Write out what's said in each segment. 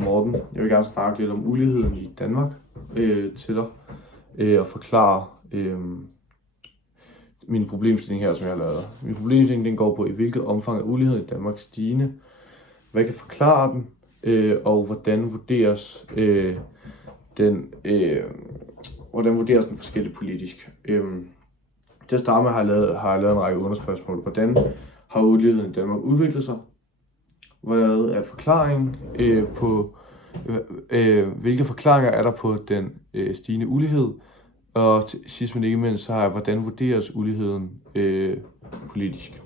Morten. Jeg vil gerne snakke lidt om uligheden i Danmark til dig og forklare min problemstilling her, som jeg har lavet. Min problemstilling den går på, i hvilket omfang er uligheden i Danmark stigende, hvad kan forklare den, og hvordan vurderes den forskelligt politisk. Til at starte med har jeg lavet en række underspørgsmål. Hvordan har uligheden i Danmark udviklet sig? Hvad er forklaringen hvilke forklaringer er der på den stigende ulighed? Og sidst men ikke mindst, så har jeg, hvordan vurderes uligheden politisk?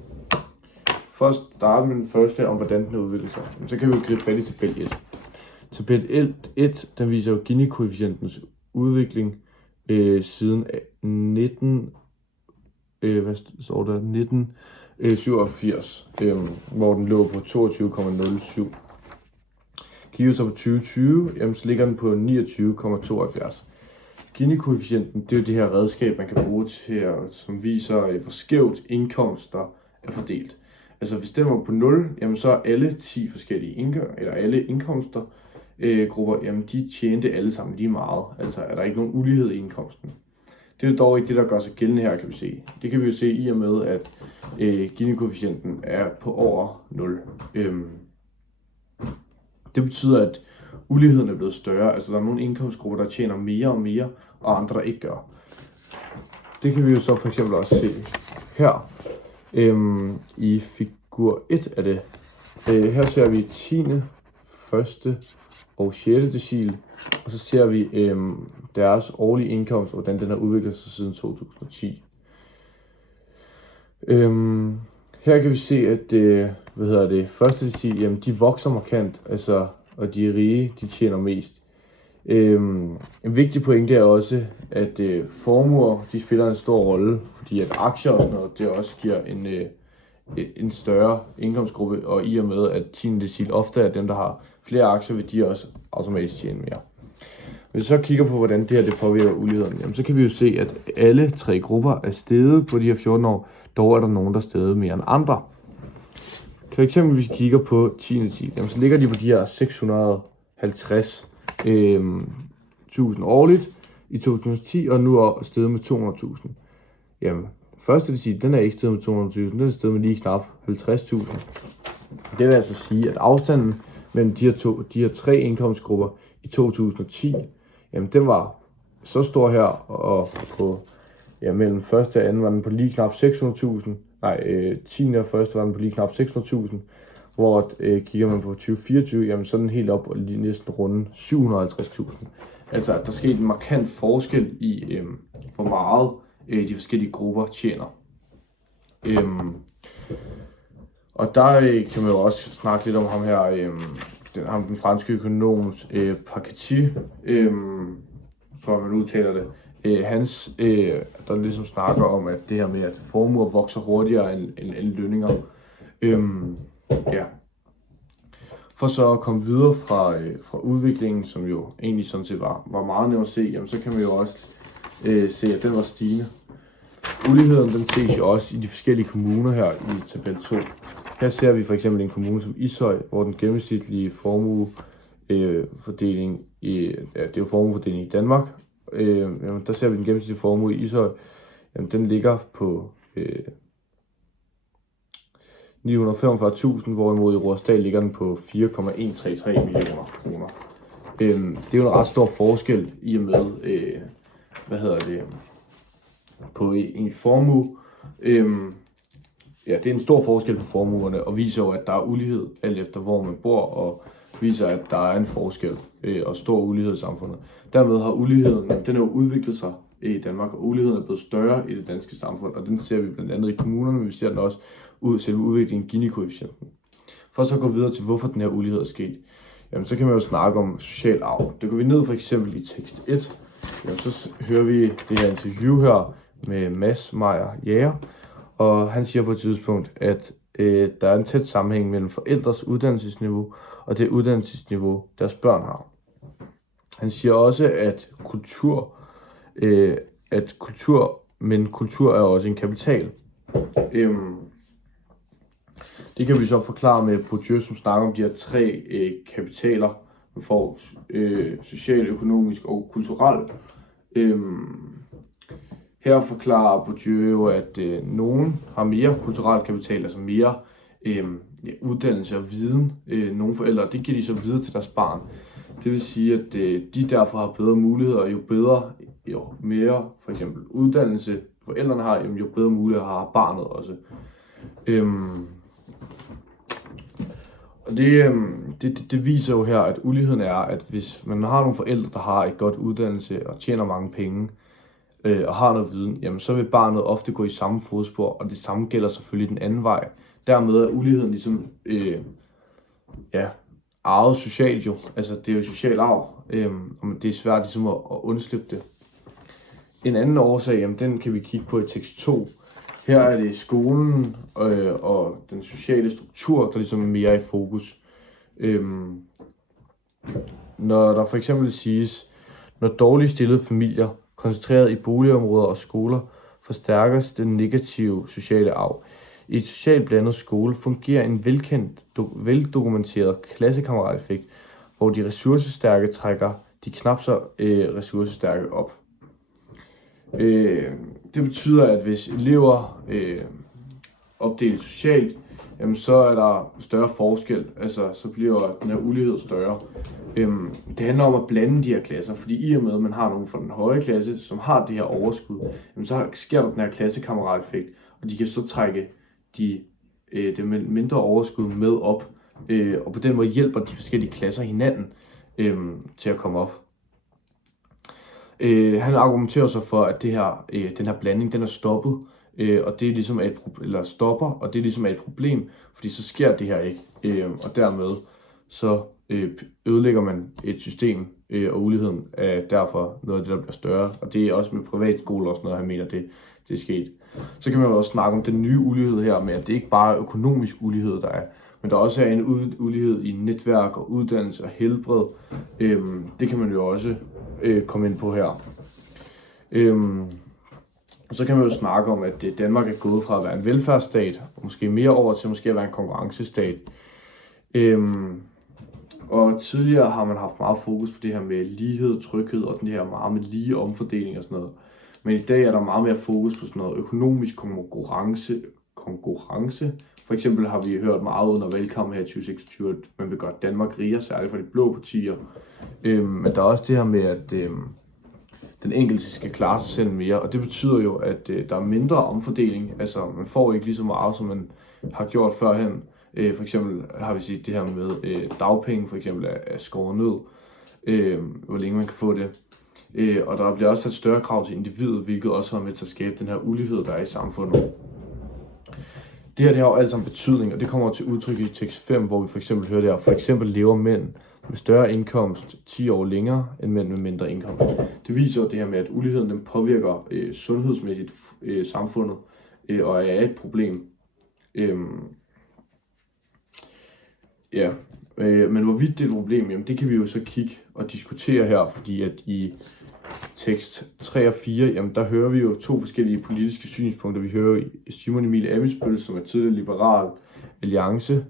For at starte med den første om, hvordan den har udviklet sig, så kan vi jo gribe fat i tabel 1. Tabel 1, den viser jo Gini-koefficientens udvikling siden 1987, hvor den lå på 22,07. Kigger vi så på 2020, jamen, så ligger den på 29,72. Gini-koefficienten, det er jo det her redskab, man kan bruge til som viser, hvor skævt indkomster er fordelt. Altså hvis den var på 0, jamen, så er alle 10 forskellige alle indkomster grupper, jamen, de tjente alle sammen lige meget. Altså er der ikke nogen ulighed i indkomsten. Det er dog ikke det, der gør sig gældende her, kan vi se. Det kan vi jo se i og med, at Gini-koefficienten er på over 0. Det betyder, at uligheden er blevet større. Altså der er nogle indkomstgrupper, der tjener mere og mere, og andre, der ikke gør. Det kan vi jo så for eksempel også se her i figur 1 af det. Her ser vi 10., 1. og 6. decil, og så ser vi deres årlige indkomst, og hvordan den har udviklet sig siden 2010. Her kan vi se, at 1. decil, jamen, de vokser markant, altså, og de rige, de tjener mest. En vigtig pointe er også, at formuer, de spiller en stor rolle, fordi at aktier og sådan noget, det også giver en større indkomstgruppe, og i og med, at 10. decil ofte er dem, der har flere aktier, vil de også automatisk tjene mere. Hvis vi så kigger på, hvordan det her det påvirker uligheden, jamen, så kan vi jo se, at alle 3 grupper er steget på de her 14 år, dog er der nogen, der er steget mere end andre. For eksempel, hvis vi kigger på 10. decil, jamen, så ligger de på de her 650.000 årligt i 2010, og nu er steget med 200.000. Jamen, 1. decil, den er ikke steget med 200.000, den er steget med lige knap 50.000. Det vil altså sige, at afstanden mellem de her 3 indkomstgrupper i 2010, jamen den var så stor her, og på mellem 1. og 2. var den på lige knap 600.000. Nej, 10. og 1. var den på lige knap 600.000. Hvor kigger man på 2024, jamen så er den helt op og lige næsten runde 750.000. Altså at der skete en markant forskel i, hvor meget de forskellige grupper tjener. Og der kan man jo også snakke lidt om ham her, den franske økonom Piketty, for man udtaler det. Der ligesom snakker om, at det her med, at formuer vokser hurtigere end lønninger. For så at komme videre fra udviklingen, som jo egentlig sådan set var meget nemt at se, jamen, så kan man jo også se, at den var stigende. Uligheden den ses jo også i de forskellige kommuner her i tabel 2. Her ser vi for eksempel en kommune som Ishøj, hvor den gennemsnitlige formuefordeling det er jo formuefordeling i Danmark. Der ser vi den gennemsnitlige formue i Ishøj, jamen, den ligger på 945.000, hvorimod i Rudersdal ligger den på 4,133 millioner kroner. Det er jo en ret stor forskel i og med, på en formue. Det er en stor forskel på formuerne, og viser jo, at der er ulighed alt efter hvor man bor, og viser, at der er en forskel og stor ulighed i samfundet. Dermed har uligheden, den er jo udviklet sig i Danmark, og uligheden er blevet større i det danske samfund, og den ser vi blandt andet i kommunerne, men vi ser den også selve udviklingen Gini-koefficienten. For så at gå videre til, hvorfor den her ulighed er sket, jamen, så kan man jo snakke om social arv. Det går vi ned for eksempel i tekst 1, jamen, så hører vi det her interview her med Mads Meyer Jæger, og han siger på et tidspunkt, at der er en tæt sammenhæng mellem forældres uddannelsesniveau og det uddannelsesniveau, deres børn har. Han siger også, at kultur er også en kapital. Det kan vi så forklare med Bourdieu, som snakker om de her 3 kapitaler, man får social, økonomisk og kulturel. Her forklarer Bourdieu jo, at nogen har mere kulturel kapital, altså mere uddannelse og viden. Nogle forældre, det giver de så videre til deres barn. Det vil sige, at de derfor har bedre muligheder, jo mere for eksempel uddannelse forældrene har, jo bedre muligheder har barnet også. Og det viser jo her, at uligheden er, at hvis man har nogle forældre, der har et godt uddannelse og tjener mange penge, og har noget viden, jamen så vil barnet ofte gå i samme fodspor, og det samme gælder selvfølgelig den anden vej. Dermed er uligheden ligesom arvet socialt jo, altså det er jo social arv, og det er svært ligesom at undslippe det. En anden årsag, jamen den kan vi kigge på i tekst 2. Her er det skolen og den sociale struktur, der ligesom er mere i fokus. Når der for eksempel siges, når dårligt stillede familier, koncentreret i boligområder og skoler, forstærkes den negative sociale arv. I et socialt blandet skole fungerer en veldokumenteret klassekammerateffekt, hvor de ressourcestærke trækker de knap så ressourcestærke op. Det betyder, at hvis elever opdeles socialt, jamen så er der større forskel, altså så bliver den her ulighed større. Det handler om at blande de her klasser, fordi i og med, at man har nogen fra den høje klasse, som har det her overskud, jamen så sker der den her klassekammerateffekt, og de kan så trække det mindre overskud med op, og på den måde hjælper de forskellige klasser hinanden til at komme op. Han argumenterer så for, at den her blanding, den er stoppet, og det er ligesom et problem, fordi så sker det her ikke, og dermed så ødelægger man et system, og uligheden er derfor noget af det, der bliver større, og det er også med privatskoler også noget, han mener, det er sket. Så kan man jo også snakke om den nye ulighed her med, at det ikke bare er økonomisk ulighed, der er, men der også er en ulighed i netværk og uddannelse og helbred. Det kan man jo også komme ind på her. Så kan man jo snakke om, at Danmark er gået fra at være en velfærdsstat, og måske mere over til måske at være en konkurrencestat. Og tidligere har man haft meget fokus på det her med lighed, tryghed og den her meget med lige omfordeling og sådan noget. Men i dag er der meget mere fokus på sådan noget økonomisk konkurrence. For eksempel har vi hørt meget under valgkampen her i 2026, at man vil gøre Danmark rigere, særligt for de blå partier. Men der er også det her med, at den enkelte skal klare sig selv mere, og det betyder jo, at der er mindre omfordeling. Altså man får ikke lige så meget, som man har gjort førhen. For eksempel har vi set det her med dagpenge, for eksempel er skåret ned, hvor længe man kan få det. Og der bliver også et større krav til individet, hvilket også har med til at skabe den her ulighed, der er i samfundet. Det her har jo alt sammen betydning, og det kommer til udtryk i tekst 5, hvor vi for eksempel hører det her. For eksempel lever mænd med større indkomst 10 år længere end mænd med mindre indkomst. Det viser det her med, at uligheden den påvirker sundhedsmæssigt samfundet og er et problem. Men hvorvidt det er et problem, jamen det kan vi jo så kigge og diskutere her, fordi at i tekst 3 og 4, jamen der hører vi jo to forskellige politiske synspunkter. Vi hører Simon Emil Ammitzbøll, som er tidligere Liberal Alliance,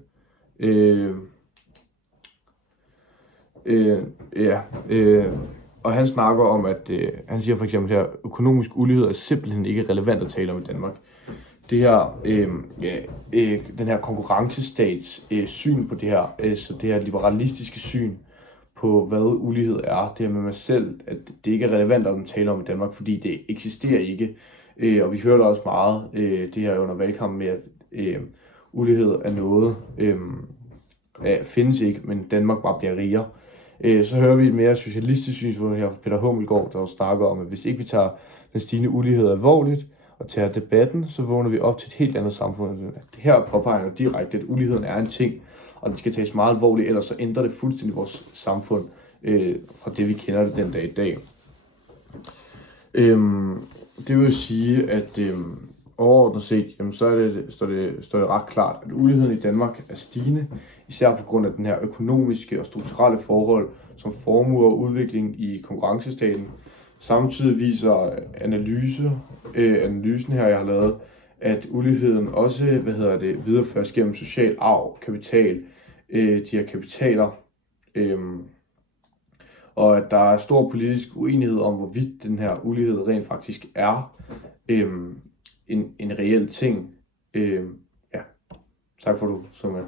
og han snakker om, at han siger for eksempel her, økonomisk ulighed er simpelthen ikke relevant at tale om i Danmark. Det her, den her konkurrencestats syn på det her, så det her liberalistiske syn på, hvad ulighed er, det her med mig selv, at det ikke er relevant at tale om i Danmark, fordi det eksisterer ikke. Og vi hørte også meget det her under valgkampen med, at ulighed er noget, findes ikke, men Danmark bare bliver rigere. Så hører vi et mere socialistisk synspunkt her fra Peter Hummelgaard, der snakker om, at hvis ikke vi tager den stigende ulighed alvorligt, og tager debatten, så vågner vi op til et helt andet samfund. Her påpeger jo direkte, at uligheden er en ting, og den skal tages meget alvorligt, ellers så ændrer det fuldstændig vores samfund fra det, vi kender det den dag i dag. Det vil sige, at overordnet set, jamen, så står det ret klart, at uligheden i Danmark er stigende, især på grund af den her økonomiske og strukturelle forhold, som formuer og udvikling i konkurrencestaten. Samtidig viser analysen her, jeg har lavet, at uligheden også videreføres gennem social arv, kapital, de her kapitaler, og at der er stor politisk uenighed om, hvorvidt den her ulighed rent faktisk er en reel ting. Ja, tak for du så med.